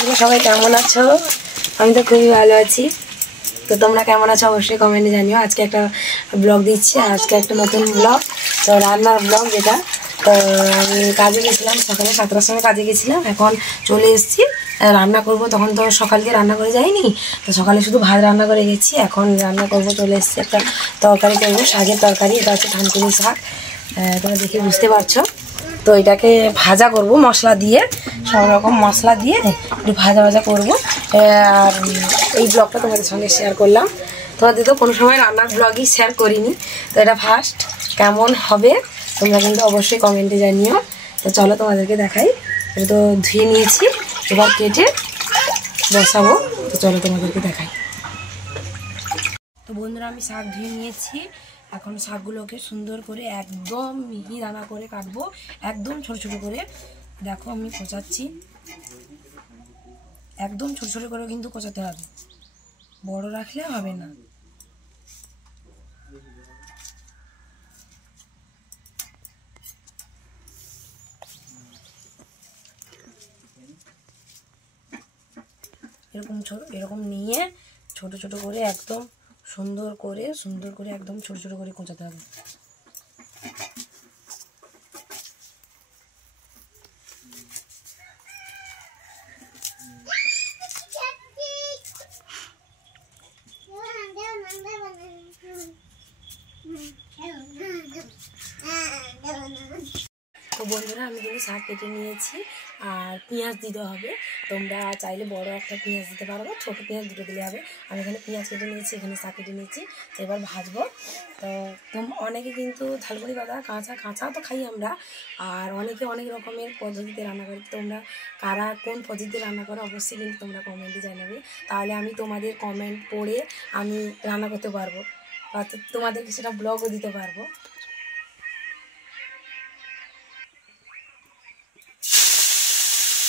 তোমরা সবাই কেমন আছো? আমি তো খুবই ভালো আছি। তো তোমরা কেমন আছো অবশ্যই কমেন্টে জানিও। আজকে একটা ব্লগ দিচ্ছি, আজকে একটা নতুন ব্লগ, তো রান্নার ব্লগ যেটা। তো আমি কাজে গেছিলাম সকালে 7টার সময় কাজে গেছিলাম, এখন চলে এসেছি রান্না করব। তখন তো সকালকে রান্না করে যাইনি, তো সকালে শুধু ভাত রান্না করে গেছি, এখন রান্না করব। চলে এসেছি, একটা তরকারি করবো, শাকের তরকারি। এটা হচ্ছে থানকুনি শাক, তোমরা দেখে বুঝতে পারছো। তো এটাকে ভাজা করব মশলা দিয়ে, সব রকম মশলা দিয়ে একটু ভাজা ভাজা করব। আর এই ব্লগটা তোমাদের সঙ্গে শেয়ার করলাম। তোমাদের তো কোনো সময় রান্নার ব্লগই শেয়ার করিনি, তো এটা ফার্স্ট। কেমন হবে তোমরা কিন্তু অবশ্যই কমেন্টে জানিও। তো চলো তোমাদেরকে দেখাই। এটা তো ধুয়ে নিয়েছি, এবার কেটে বসাবো। তো চলো তোমাদেরকে দেখাই। তো বন্ধুরা, আমি শাক ধুয়ে নিয়েছি। এখন শাকগুলোকে সুন্দর করে একদম মিহি দানা করে কাটবো, একদম ছোট ছোট করে। দেখো আমি কোচাচ্ছি, একদম ছোট ছোট করে কিন্তু কোচাতে হবে, বড় রাখলে হবে না। এরকম নিয়ে ছোট ছোট করে একদম সুন্দর করে একদম ছোট ছোট করে কোচাতে হবে। তো বন্ধুরা, আমি কিন্তু শাক কেটে নিয়েছি, আর পেঁয়াজ দিতে হবে। তোমরা চাইলে বড় একটা পেঁয়াজ দিতে পারো, ছোটো পেঁয়াজ দুটো দিলে হবে। আমি এখানে পেঁয়াজ কেটে নিয়েছি, এখানে শাক কেটে নিয়েছি, এবার ভাজবো। তো অনেকে কিন্তু থালকুনি পাতা কাঁচা তো খাই আমরা, আর অনেকে অনেক রকমের পদ্ধতিতে রান্না করে। তোমরা কারা কোন পদ্ধতিতে রান্না করো অবশ্যই কিন্তু তোমরা কমেন্টে জানাবে, তাহলে আমি তোমাদের কমেন্ট পড়ে আমি রান্না করতে পারবো, বা তোমাদেরকে সেটা ব্লগও দিতে পারবো।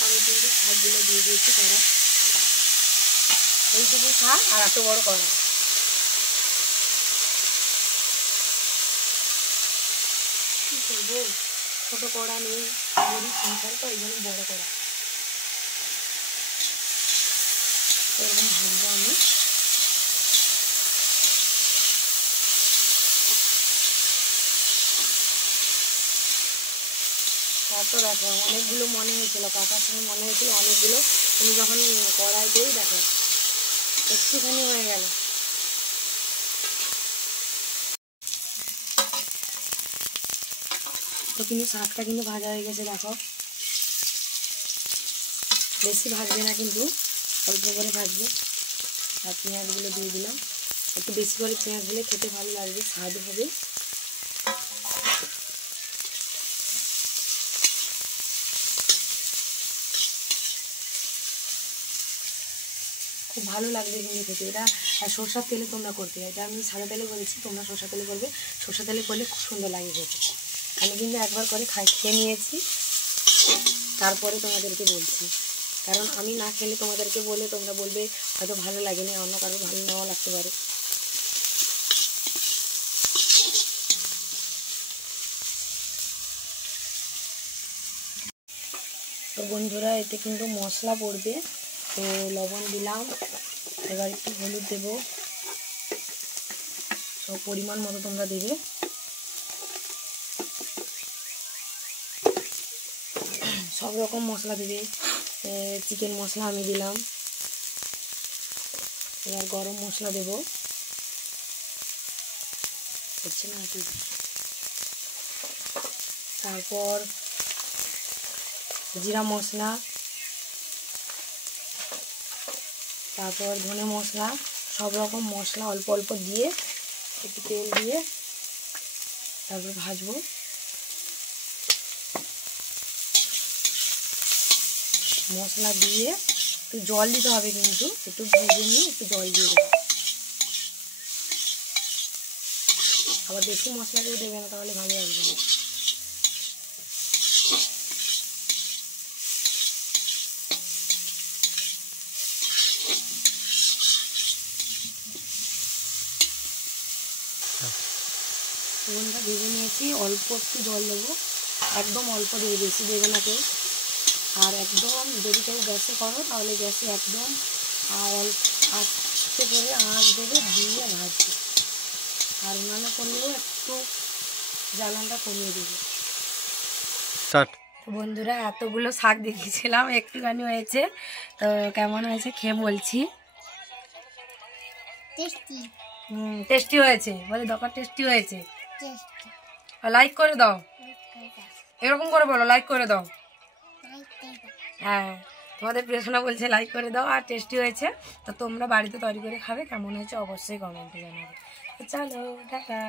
আমি কিন্তু শাকগুলো দিয়ে দিয়েছি কড়া, এইটুকু শাক আর এত বড় কড়া। কী করবো, ছোটো কড়া নেই, গরিব সংসার তো, এই জন্য বড়ো কড়া। এরকম ভাজবো আমি। তারপর দেখো অনেকগুলো মনে হয়েছিল, কাটার সময় মনে হয়েছিল অনেকগুলো, তুমি যখন কড়াই দিয়েই দেখো একটুখানি হয়ে গেল। তো কিন্তু শাকটা কিন্তু ভাজা হয়ে গেছে, দেখো। বেশি ভাজবে না কিন্তু, অল্প করে ভাজবে। আর পেঁয়াজগুলো দিয়ে দিলাম, একটু বেশি করে পেঁয়াজ দিলে খেতে ভালো লাগবে, স্বাদ হবে। খুব ভালো লাগবে কিন্তু খেতে এটা। আর সরষার তেলে তোমরা করতে, এটা আমি সাদা তেলে করেছি, তোমরা সরষার তেলে করবে। সরষার তেলে করলে খুব সুন্দর লাগে খেতে। আমি কিন্তু একবার করে খেয়ে নিয়েছি, তারপরে তোমাদেরকে বলছি। কারণ আমি না খেলে তোমাদেরকে বলে তোমরা বলবে হয়তো ভালো লাগেনি, অন্য কারো ভালো নাও লাগতে পারে। তো বন্ধুরা, এতে কিন্তু মশলা পড়বে, তো লবণ দিলাম, এবার একটু হলুদ দেবো, সব পরিমাণ মতো তোমরা দেবে। সব রকম মশলা দেবে, চিকেন মশলা আমি দিলাম, এবার গরম মশলা দেব, হচ্ছে না কি। তারপর জিরা মশলা, তারপর ধনে মশলা, সব রকম মশলা অল্প অল্প দিয়ে একটু তেল দিয়ে তারপর ভাজবো। মশলা দিয়ে একটু জল দিতে হবে, কিন্তু একটু ভেজে নিয়ে একটু জল দিয়ে দেবো। আবার বেশি মশলা দিয়ে দেবে না, তাহলে ভালো লাগবে না। ভেজে নিয়েছি, অল্প একটু জল দেবো, একদম অল্প দিয়ে, বেশি দেবে না কেউ। আর একদম যদি কেউ গ্যাসে করো তাহলে গ্যাসে একদম আস্তে করে আঁচ দেবে, দিয়ে ভাজবে। আর উনানে করলেও একটু জ্বালানটা কমিয়ে দেবে। তো বন্ধুরা এতগুলো শাক দেখিয়েছিলাম, একটুখানি হয়েছে, তো কেমন হয়েছে খেয়ে বলছি। টেস্টি হয়েছে বলে দরকার, টেস্টি হয়েছে। লাইক করে দাও, এরকম করে বলো লাইক করে দাও। হ্যাঁ, তোমাদের প্রিয়সোনা বলছে লাইক করে দাও। আর টেস্টি হয়েছে, তো তোমরা বাড়িতে তৈরি করে খাবে, কেমন হয়েছে অবশ্যই কমেন্টে জানাবে। তো চলো টাটা।